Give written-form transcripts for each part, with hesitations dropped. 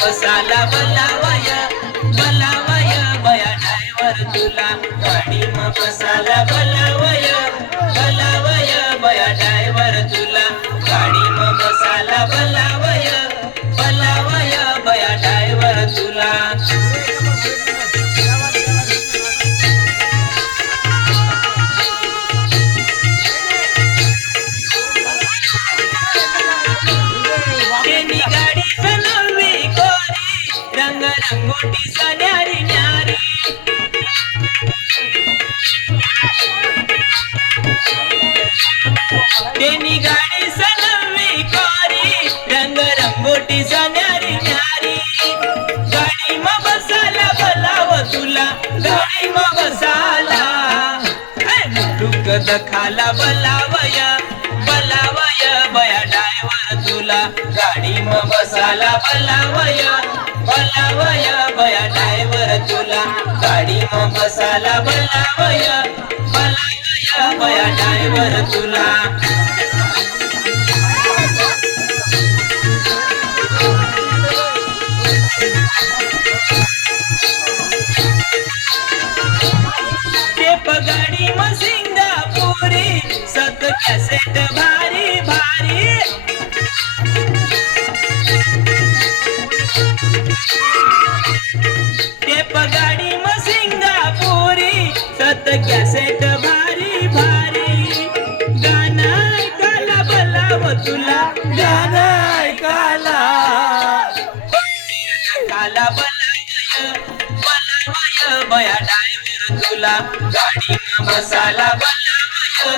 बसाला बलावय बलावय बया ड्रायव्हर तुला गाडी मग बसाला बलावय बलावय बया ड्रायव्हर तुला गाडी मग बसाला बलावय बलावय बया ड्रायव्हर तुला रंगोटी न्यारी न्यारी तेनी गाडी सलवी कोरी रंगोटी न्यारी न्यारी गाडी म बसाला बलाव तुला गाडी म बसाला मुलुक दखाला बलावय बलावय बया ड्रायव्हर तुला गाडी म बसाला बलावय बलावय बया ड्रायव्हर तुला गाडी मग बसाला बलावय बलावय बया ड्रायव्हर तुला टेप गाडी मग सिंगापुरी सत कॅसेट भारी भारी गाडी मग सिंगापुरी सत कॅसेट भारी भारी गाणं ऐकायला बलाव तुला गाणं ऐकायला काला बलावय बलावय बया ड्रायव्हर तुला गाडी मग बसाला बलावय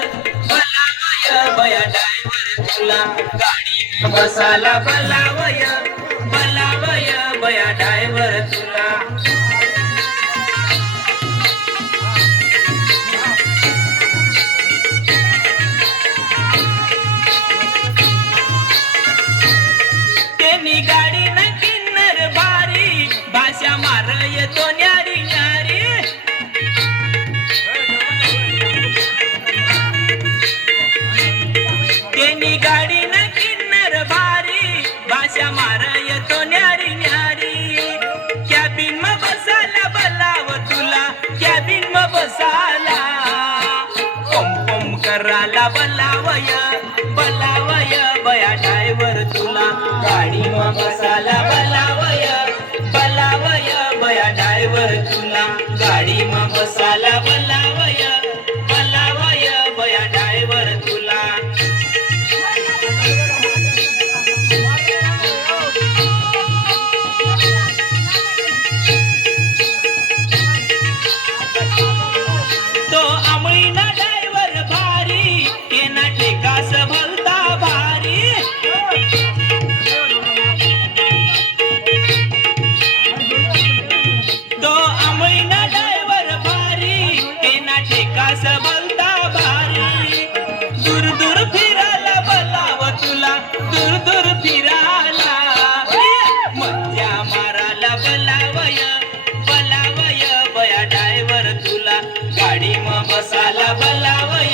बलावय बया ड्रायव्हर तुला गाडी मग बसाला बलावय बलावय बया ड्रायव्हर तुला गाडी न किन्नर भारी भाषा मार येतो न्यारी न्यारी तेनी गाडी न किन्नर भारी भाषा मार येतो न्यारी न्यारी कॅबिन म बसाला बलाव तुला कॅबिन म बसाला पम पम कराला बलावय बलावय बया ड्रायव्हर तुला गाडी मग बसाला बलावय बलावय बया ड्रायव्हर तुला गाडी मग बसाला बलावय बलावय बया ड्रायव्हर तुला तो आमळीना ड्रायव्हर भारी केना टेकास भलता भारी टेकास भलता भारी दूर दूर फिरायला बलाव तुला दूर दूर फिरायला मज्जा मारायला बलावय बलावय बया ड्रायव्हर तुला गाडी मग बसाला बलावय